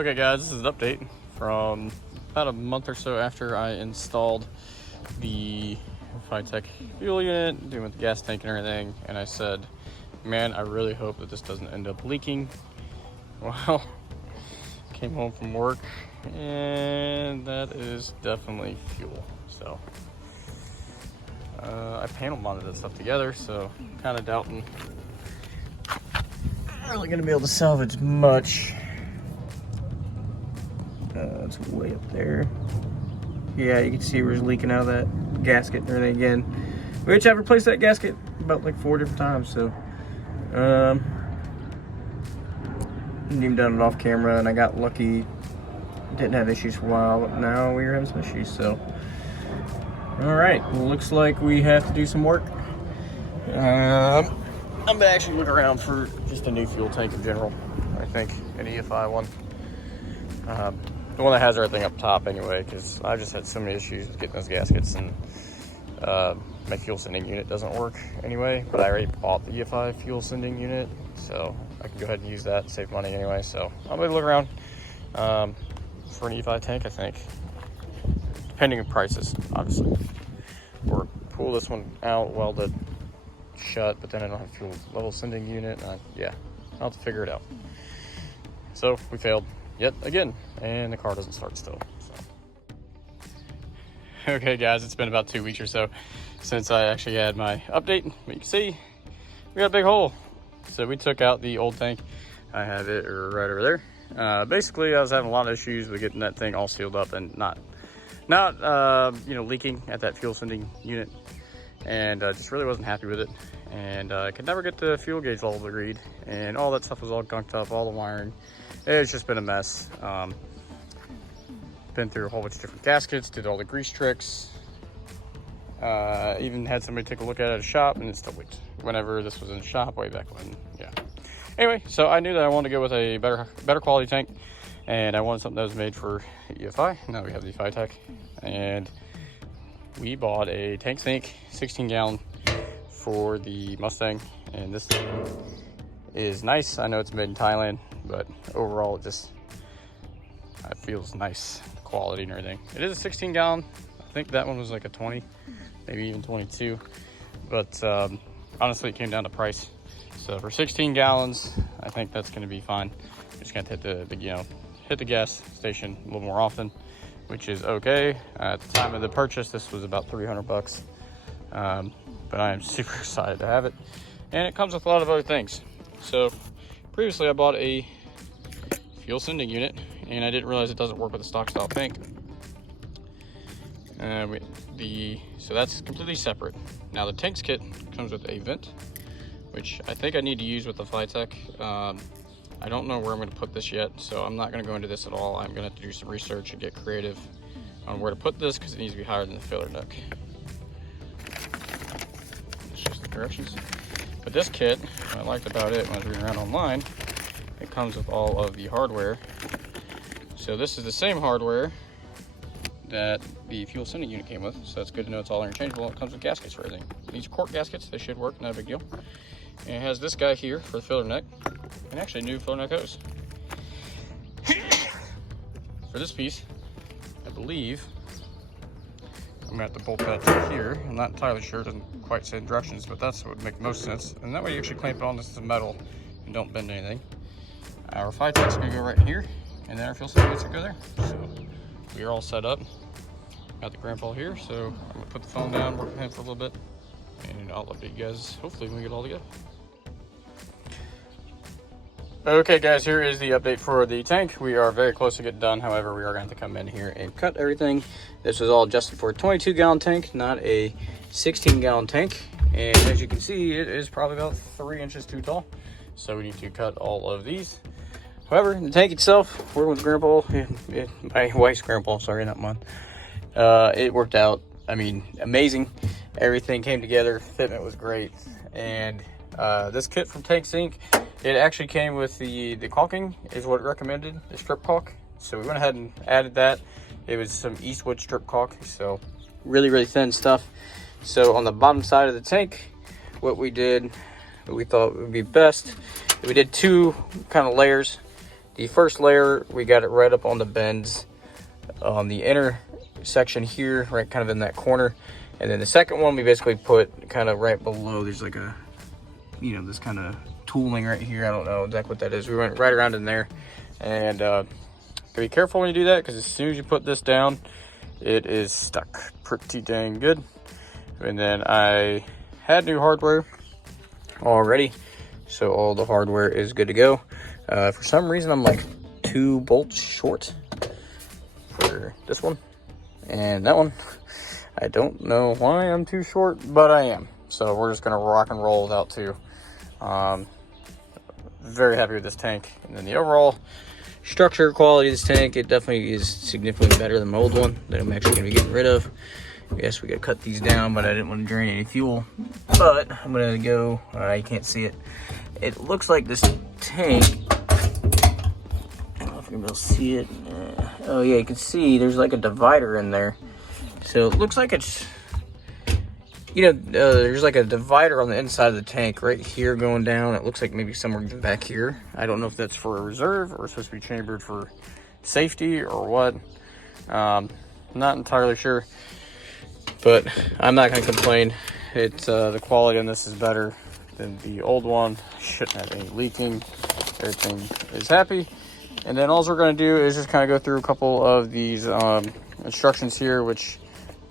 Okay guys, this is an update from about a month or so after I installed the Finalizing fuel unit, doing with the gas tank and everything, and I said, man, I really hope that this doesn't end up leaking. Well, came home from work and that is definitely fuel. So I panel mounted that stuff together, so kind of doubting I'm really gonna be able to salvage much. It's way up there. Yeah, you can see where it's leaking out of that gasket and everything again. Which I've replaced that gasket about like 4 different times, so hadn't even done it off camera, and I got lucky. Didn't have issues for a while, but now we're having some issues, so. Alright, well, looks like we have to do some work. I'm gonna actually look around for just a new fuel tank in general. I think an EFI one. The one that has everything up top anyway, because I've just had so many issues with getting those gaskets, and my fuel sending unit doesn't work anyway, but I already bought the EFI fuel sending unit, so I can go ahead and use that and save money anyway. So I'm gonna look around for an EFI tank, I think, depending on prices, obviously, or pull this one out, weld it shut, but then I don't have fuel level sending unit. Yeah, I'll have to figure it out. So we failed yet again, and the car doesn't start still. So. Okay guys, it's been about 2 weeks or so since I actually had my update. But you can see we got a big hole. So we took out the old tank. I have it right over there. Basically, I was having a lot of issues with getting that thing all sealed up and not leaking at that fuel sending unit, and just really wasn't happy with it. And I could never get the fuel gauge level to read, and all that stuff was all gunked up, all the wiring. It's just been a mess. Been through a whole bunch of different gaskets, did all the grease tricks. Even had somebody take a look at it at a shop, and it still leaked. Whenever this was in the shop, way back when, yeah. Anyway, so I knew that I wanted to go with a better quality tank, and I wanted something that was made for EFI. Now we have the Finalizing, and we bought a tank sink 16-gallon for the Mustang, and this thing is nice. I know it's made in Thailand, but overall it feels nice quality and everything. It is a 16-gallon. I think that one was like a 20, maybe even 22, but honestly it came down to price. So for 16 gallons, I think that's going to be fine. I'm just going to hit the gas station a little more often, which is okay. At the time of the purchase, this was about 300 bucks. But I am super excited to have it, and it comes with a lot of other things. So previously I bought a fuel sending unit, and I didn't realize it doesn't work with a stock style tank. So that's completely separate. Now the tanks kit comes with a vent, which I think I need to use with the Finalizing. I don't know where I'm going to put this yet, so I'm not going to go into this at all. I'm going to have to do some research and get creative on where to put this, because it needs to be higher than the filler neck. It's just the directions. But this kit, what I liked about it when I was reading around online, it comes with all of the hardware. So this is the same hardware that the fuel sending unit came with, so that's good to know it's all interchangeable. It comes with gaskets for everything. These are cork gaskets, they should work, not a big deal. And it has this guy here for the filler neck, and actually a new filler neck hose. For this piece, I believe I'm gonna have to bolt that to here. I'm not entirely sure, it doesn't quite say directions, but that's what would make most sense. And that way you actually clamp it on this to metal and don't bend anything. Our Finalizing's gonna go right in here, and then our fuel sending unit's gonna go there. So we are all set up. Got the grandpa here, so I'm gonna put the phone down, work with him for a little bit, and I'll update you guys hopefully when we get it all together. Okay guys, here is the update for the tank. We are very close to getting done. However, we are going to have to come in here and cut everything. This was all adjusted for a 22-gallon tank, not a 16-gallon tank. And as you can see, it is probably about 3 inches too tall. So we need to cut all of these. However, the tank itself, working with grandpa, my wife's grandpa, sorry, not mine. It worked out, I mean, amazing. Everything came together, fitment was great. And this kit from Tank Sync, it actually came with the caulking is what it recommended, the strip caulk. So we went ahead and added that. It was some Eastwood strip caulk, so really thin stuff. So on the bottom side of the tank, what we did, what we thought would be best, we did 2 kind of layers. the first layer, we got it right up on the bends on the inner section here, right kind of in that corner. And then the second one we basically put kind of right below. There's like a, you know, this kind of tooling right here. I don't know exactly what that is. We went right around in there. And be careful when you do that, because as soon as you put this down, it is stuck pretty dang good. And then I had new hardware already, so all the hardware is good to go. For some reason, I'm like 2 bolts short for this one and that one. I don't know why I'm too short, but I am. So we're just gonna rock and roll without 2. Very happy with this tank. And then the overall structure quality of this tank, it definitely is significantly better than my old one that I'm actually gonna be getting rid of. Yes, we gotta cut these down, but I didn't want to drain any fuel. But I'm gonna go, you can't see it. It looks like this tank, I don't know if you're able to see it. Oh yeah, you can see there's like a divider in there. So it looks like it's, you know, there's like a divider on the inside of the tank right here going down. It looks like maybe somewhere back here. I don't know if that's for a reserve or supposed to be chambered for safety or what. Not entirely sure, but I'm not going to complain. It's the quality on this is better than the old one. Shouldn't have any leaking. Everything is happy. And then all we're going to do is just kind of go through a couple of these instructions here, which,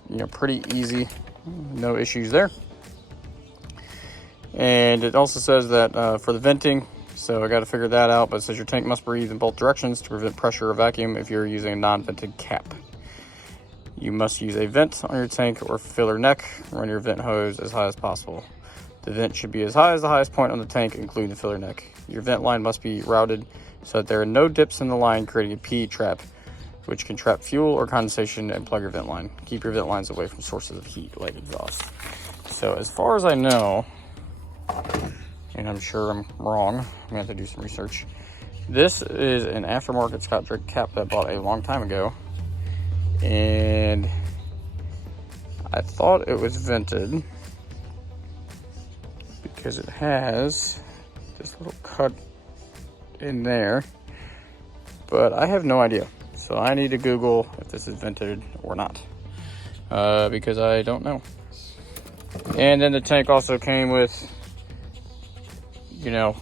you know, pretty easy. No issues there. And it also says that for the venting, so I got to figure that out, but it says your tank must breathe in both directions to prevent pressure or vacuum if you're using a non-vented cap. You must use a vent on your tank or filler neck. Run your vent hose as high as possible. The vent should be as high as the highest point on the tank, including the filler neck. Your vent line must be routed so that there are no dips in the line, creating a P trap, which can trap fuel or condensation and plug your vent line. Keep your vent lines away from sources of heat, like exhaust. So as far as I know, and I'm sure I'm wrong, I'm gonna have to do some research. This is an aftermarket Scott Drake cap that I bought a long time ago. And I thought it was vented because it has this little cut in there, but I have no idea. So I need to Google if this is vented or not, because I don't know. And then the tank also came with, you know,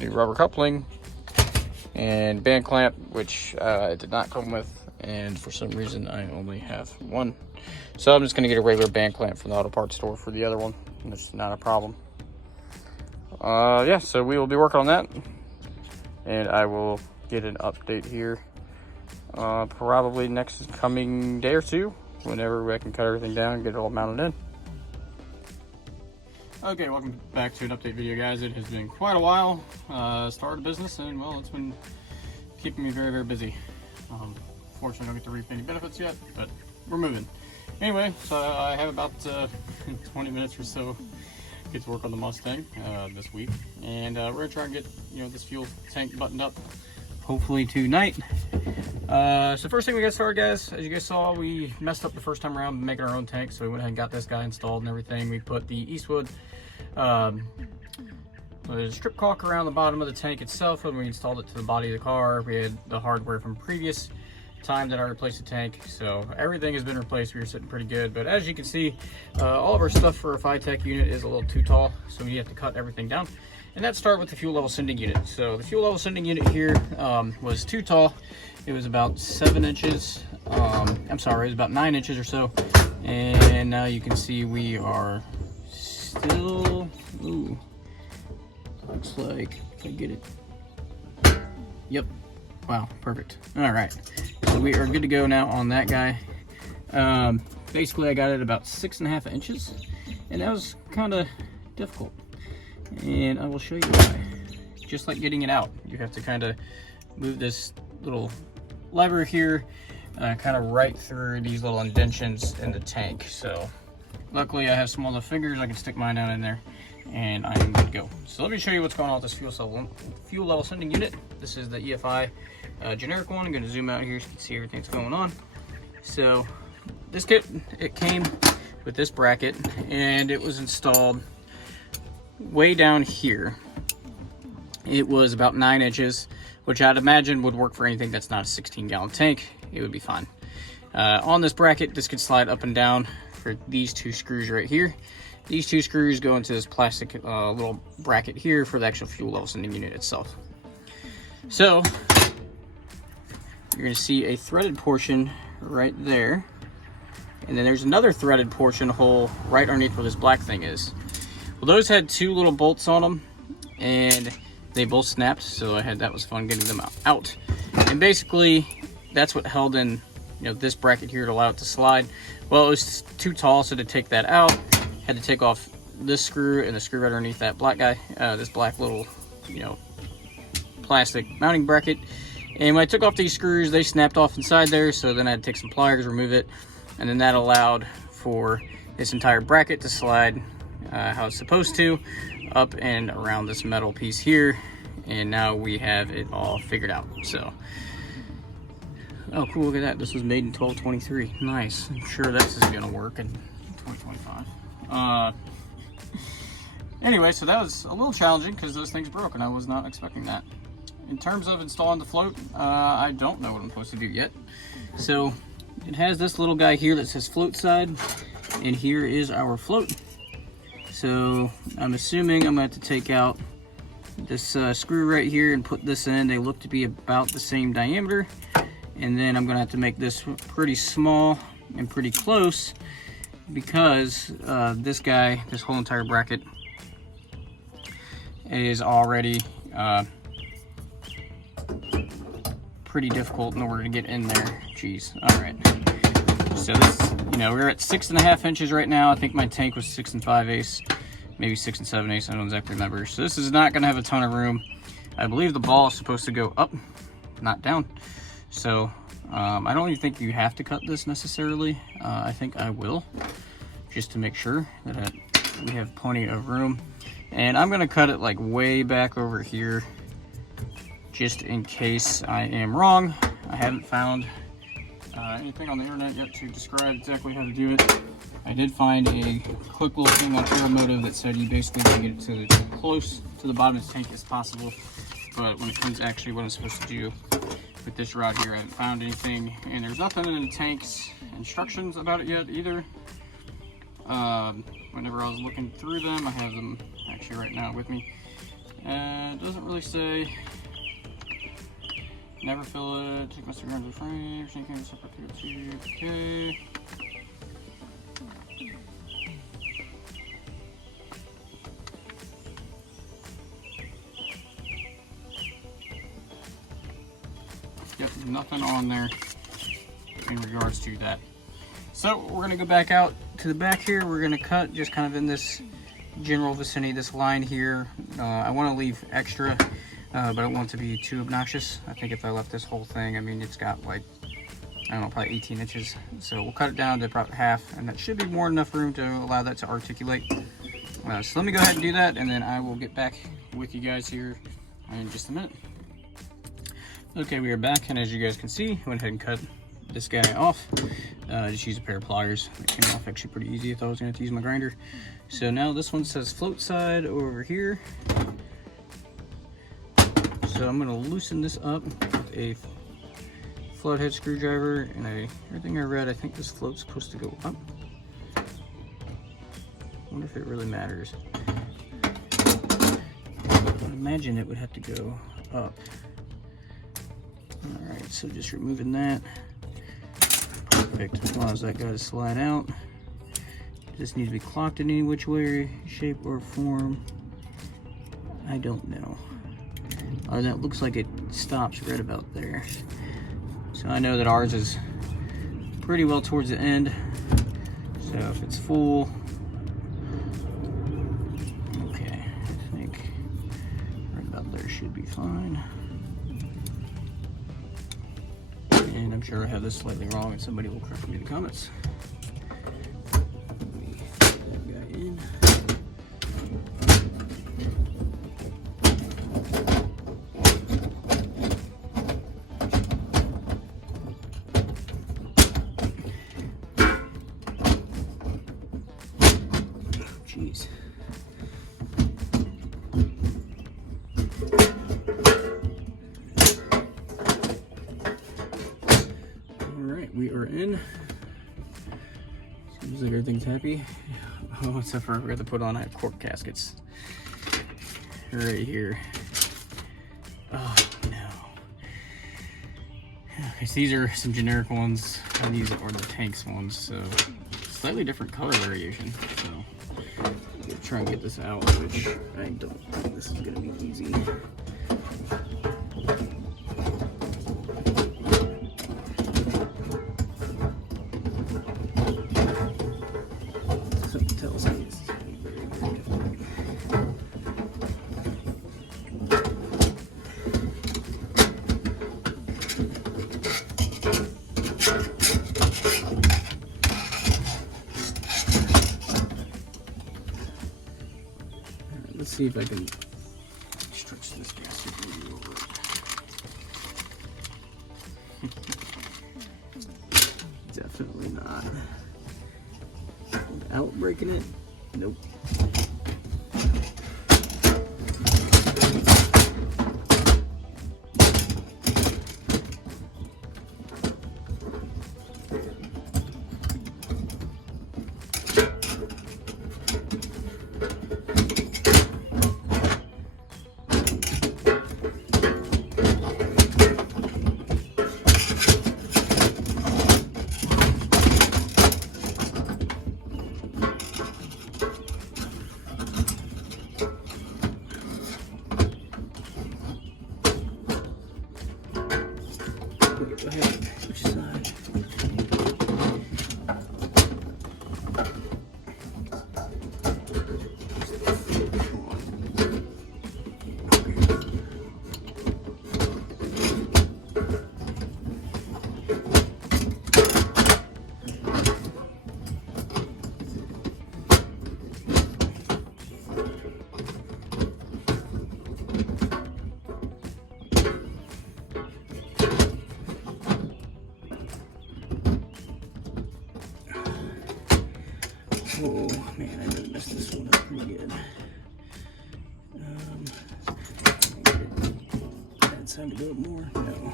new rubber coupling and band clamp, which it did not come with, and for some reason I only have one. So I'm just gonna get a regular band clamp from the auto parts store for the other one. It's not a problem. Yeah, so we will be working on that, and I will get an update here probably next coming day or 2, whenever I can cut everything down and get it all mounted in. Okay, welcome back to an update video, guys. It has been quite a while. Started a business, and well, it's been keeping me very, very busy. Fortunately, I don't get to reap any benefits yet, but we're moving. Anyway, so I have about 20 minutes or so to get to work on the Mustang this week, and we're gonna try and get, you know, this fuel tank buttoned up, hopefully tonight. So first thing we got started, guys, as you guys saw, we messed up the first time around making our own tank, so we went ahead and got this guy installed and everything. We put the Eastwood strip caulk around the bottom of the tank itself when we installed it to the body of the car. We had the hardware from previous time that I replaced the tank, so everything has been replaced. We were sitting pretty good, but as you can see, all of our stuff for a Phi-Tech unit is a little too tall, so we have to cut everything down. And that started with the fuel level sending unit. So the fuel level sending unit here was too tall. It was about 7 inches. I'm sorry, it was about 9 inches or so. And now you can see we are still, ooh, looks like, if I get it, yep, wow, perfect. All right, so we are good to go now on that guy. Basically, I got it about 6.5 inches, and that was kind of difficult. And I will show you why. Just like getting it out, you have to kind of move this little lever here kind of right through these little indentions in the tank. So luckily I have small enough fingers, I can stick mine down in there and I am good to go. So let me show you what's going on with this fuel level sending unit. This is the EFI generic one. I'm going to zoom out here so you can see everything that's going on. So this kit, it came with this bracket, and it was installed way down here, it was about 9 inches, which I'd imagine would work for anything that's not a 16-gallon tank. It would be fine. On this bracket, this could slide up and down for these 2 screws right here. These 2 screws go into this plastic little bracket here for the actual fuel levels in the unit itself. So you're going to see a threaded portion right there, and then there's another threaded portion hole right underneath where this black thing is. Well, those had 2 little bolts on them, and they both snapped, so that was fun getting them out. And basically, that's what held in, this bracket here to allow it to slide. Well, it was too tall, so to take that out, had to take off this screw and the screw right underneath that black guy, this black little, plastic mounting bracket. And when I took off these screws, they snapped off inside there, so then I had to take some pliers, remove it, and then that allowed for this entire bracket to slide how it's supposed to, up and around this metal piece here. And now we have it all figured out. So, oh cool, look at that. This was made in 1223. Nice. I'm sure this is gonna work in 2025. Anyway, so that was a little challenging because those things broke and I was not expecting that. In terms of installing the float, I don't know what I'm supposed to do yet. So it has this little guy here that says float side, and here is our float. So I'm assuming I'm going to have to take out this screw right here and put this in. They look to be about the same diameter. And then I'm going to have to make this pretty small and pretty close because this guy, this whole entire bracket is already pretty difficult in order to get in there. Jeez. All right. So this, we're at 6.5 inches right now. I think my tank was 6 5/8, maybe 6 7/8. I don't exactly remember. So this is not going to have a ton of room. I believe the ball is supposed to go up, not down. So I don't even think you have to cut this necessarily. I think I will, just to make sure that we have plenty of room. And I'm going to cut it like way back over here, just in case I am wrong. I haven't found anything on the internet yet to describe exactly how to do it. I did find a quick little thing on Aeromotive that said you basically want to get it to as close to the bottom of the tank as possible. But when it comes to actually what I'm supposed to do with this rod here, I haven't found anything. And there's nothing in the tank's instructions about it yet either. Whenever I was looking through them, I have them actually right now with me. It doesn't really say. Never fill it, take my cigar into the frame, sinking separate to the tube, okay. Yep, nothing on there in regards to that. So we're gonna go back out to the back here. We're gonna cut just kind of in this general vicinity, this line here. I wanna leave extra. But I don't want it to be too obnoxious. I think if I left this whole thing, I mean, it's got like, I don't know, probably 18 inches. So we'll cut it down to about half, and that should be more than enough room to allow that to articulate. So let me go ahead and do that, and then I will get back with you guys here in just a minute. Okay, we are back, and as you guys can see, I went ahead and cut this guy off. Just use a pair of pliers. It came off actually pretty easy. I thought I was going to have to use my grinder. So now this one says float side over here. So I'm going to loosen this up with a flathead screwdriver, and everything I read, I think this float's supposed to go up. I wonder if it really matters. I imagine it would have to go up. Alright, so just removing that. Perfect. Allows that guy to slide out. This needs to be clocked in any which way, shape, or form. I don't know. That looks like it stops right about there. So I know that ours is pretty well towards the end. So if it's full, okay, I think right about there should be fine. And I'm sure I have this slightly wrong and somebody will correct me in the comments. Let me put that guy in. Jeez. right, we are in. Seems like everything's happy. Oh, except for I forgot to put on cork gaskets right here. Oh no. Okay, so these are some generic ones, and these are the Tanks ones, so slightly different color variation. So I'm gonna try and get this out, which I don't think this is gonna be easy. Something tells me this is gonna be very, very difficult. Let's see if I can stretch this gasket maybe over it. Definitely not. Without breaking it? Nope. Go ahead, switch side. Oh man, I really messed this one up pretty good. That side to go up more? No.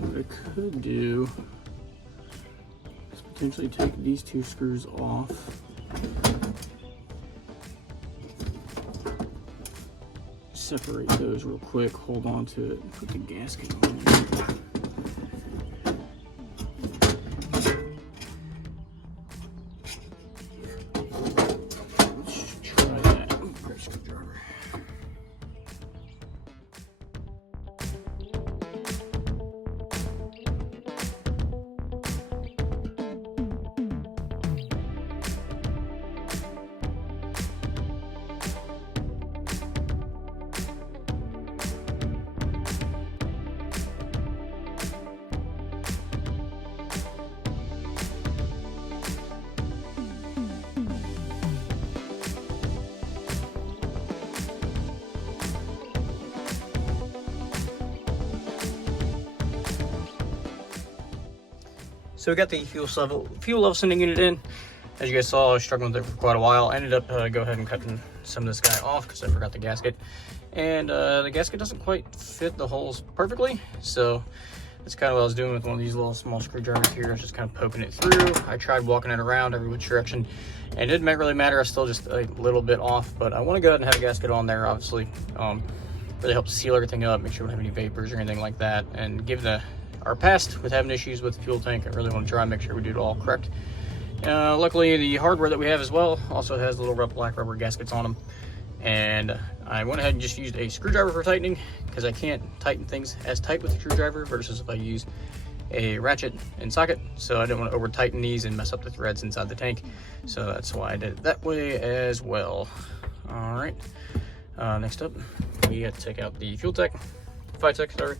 What I could do is potentially take these two screws off. Separate those real quick, hold on to it, and put the gasket on there. Let's try that. Ooh, grab a screwdriver. So we got the fuel level sending unit in. As you guys saw, I was struggling with it for quite a while. I ended up go ahead and cutting some of this guy off because I forgot the gasket. And the gasket doesn't quite fit the holes perfectly. So that's kind of what I was doing with one of these little small screwdrivers here. I was just kind of poking it through. I tried walking it around every which direction, and it didn't really matter. I was still just a little bit off, but I want to go ahead and have a gasket on there, obviously. Really helps seal everything up, make sure we don't have any vapors or anything like that, and give our past with having issues with the fuel tank. I really want to try and make sure we do it all correct. Luckily, the hardware that we have as well also has little black rubber gaskets on them. And I went ahead and just used a screwdriver for tightening because I can't tighten things as tight with a screwdriver versus if I use a ratchet and socket. So I didn't want to over tighten these and mess up the threads inside the tank. So that's why I did it that way as well. All right, next up, we got to take out the fuel tank, sorry.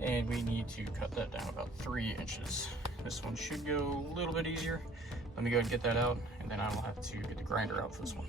And we need to cut that down about 3 inches. This one should go a little bit easier. Let me go ahead and get that out, and then I will have to get the grinder out for this one.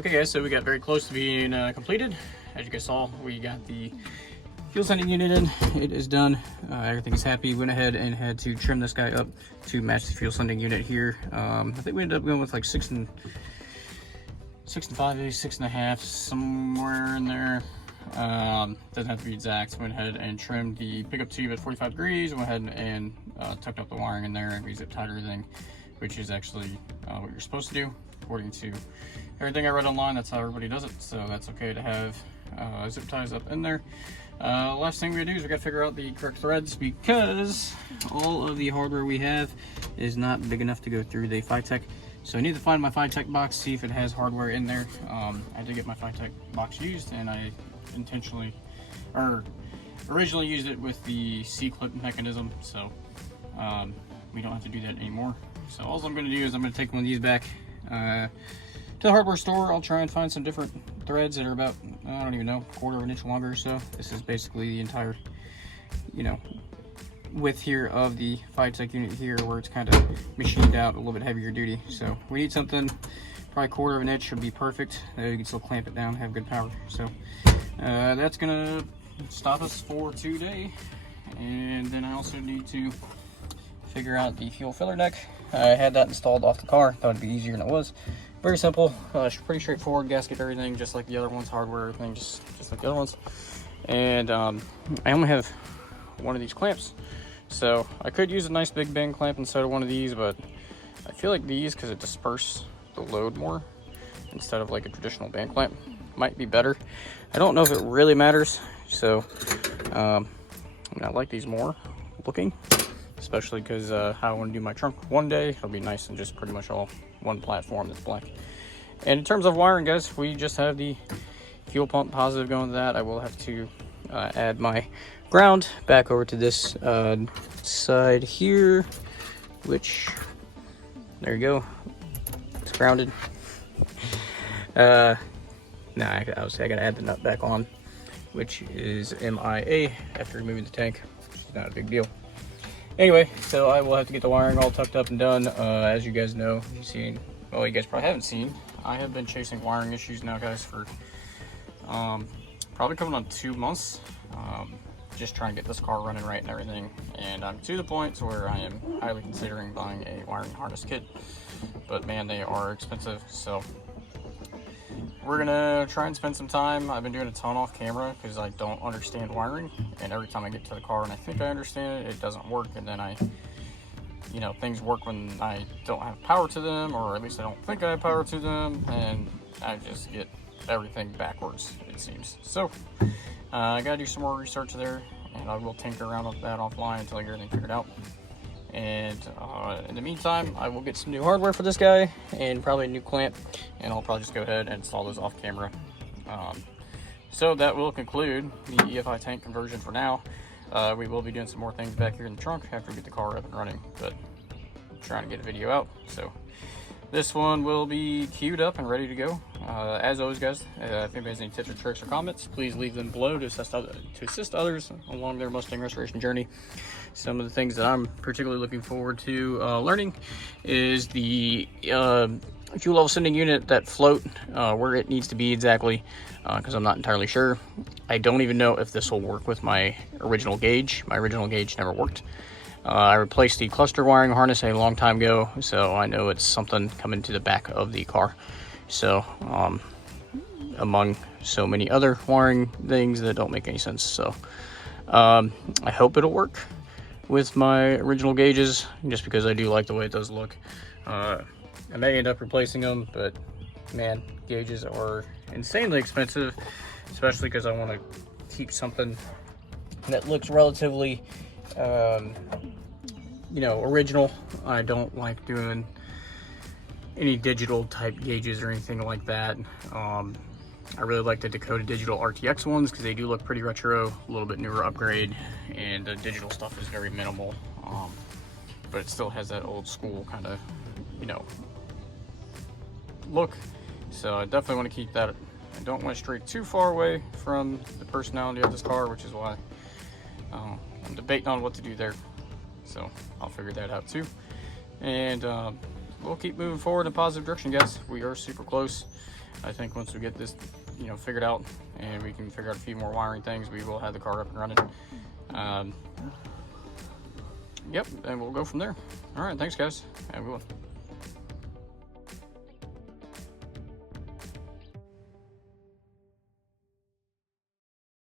Okay guys, so we got very close to being completed. As you guys saw, we got the fuel sending unit in. It is done. Everything is happy. Went ahead and had to trim this guy up to match the fuel sending unit here. I think we ended up going with like 6 and 5, maybe 6.5, somewhere in there. Doesn't have to be exact. Went ahead and trimmed the pickup tube at 45 degrees. Went ahead and tucked up the wiring in there, and we zip tied everything, which is actually what you're supposed to do according to everything I read online. That's how everybody does it, so that's okay to have zip ties up in there. Last thing we do is we got to figure out the correct threads, because all of the hardware we have is not big enough to go through the FiTech. So I need to find my FiTech box, see if it has hardware in there. I did get my FiTech box used, and I originally used it with the C-clip mechanism, so we don't have to do that anymore. So all I'm going to do is I'm going to take one of these back to the hardware store. I'll try and find some different threads that are about, I don't even know, 1/4 inch longer or so. This is basically the entire, you know, width here of the FiTech unit here, where it's kind of machined out a little bit heavier duty. So we need something probably 1/4 inch should be perfect. You can still clamp it down, have good power. So that's gonna stop us for today. And then I also need to figure out the fuel filler neck. I had that installed off the car. Thought it'd be easier than it was. Very simple, pretty straightforward. Gasket, everything just like the other ones. Hardware, everything just like the other ones. And I only have one of these clamps, so I could use a nice big bang clamp instead of one of these, but I feel like these, because it disperses the load more instead of like a traditional band clamp, might be better. I don't know if it really matters, so I like these more looking, especially because how I want to do my trunk one day. It'll be nice and just pretty much all one platform that's black. And in terms of wiring, guys, we just have the fuel pump positive going to that. I will have to add my ground back over to this side here, which, there you go, it's grounded. I gotta add the nut back on, which is MIA after removing the tank, which is not a big deal. Anyway, so I will have to get the wiring all tucked up and done. As you guys know, you guys probably haven't seen, I have been chasing wiring issues now, guys, for probably coming on 2 months. Just trying to get this car running right and everything, and I'm to the point where I am highly considering buying a wiring harness kit, but man, they are expensive. So we're gonna try and spend some time. I've been doing a ton off camera because I don't understand wiring, and every time I get to the car and I think I understand it, it doesn't work, and then things work when I don't have power to them, or at least I don't think I have power to them, and I just get everything backwards, it seems. So I gotta do some more research there, and I will tinker around with that offline until I get everything figured out. And in the meantime, I will get some new hardware for this guy and probably a new clamp, and I'll probably just go ahead and install those off camera. So that will conclude the EFI tank conversion for now. We will be doing some more things back here in the trunk after we get the car up and running, but I'm trying to get a video out. So this one will be queued up and ready to go. As always, guys, if anybody has any tips or tricks or comments, please leave them below to assist others along their Mustang restoration journey. Some of the things that I'm particularly looking forward to learning is the fuel level sending unit, that float, where it needs to be exactly, because I'm not entirely sure. I don't even know if this will work with my original gauge. My original gauge never worked. I replaced the cluster wiring harness a long time ago, so I know it's something coming to the back of the car. So among so many other wiring things that don't make any sense. So I hope it'll work with my original gauges, just because I do like the way it does look. I may end up replacing them, but man, gauges are insanely expensive, especially because I want to keep something that looks relatively original. I don't like doing any digital type gauges or anything like that. I really like the Dakota Digital RTX ones because they do look pretty retro, a little bit newer upgrade, and the digital stuff is very minimal, but it still has that old school kind of look. So I definitely want to keep that. I don't want to stray too far away from the personality of this car, which is why I'm debating on what to do there. So I'll figure that out too. And we'll keep moving forward in a positive direction, guys. We are super close. I think once we get this, you know, figured out and we can figure out a few more wiring things, we will have the car up and running. Yep, and we'll go from there. All right, thanks guys. Have a good one.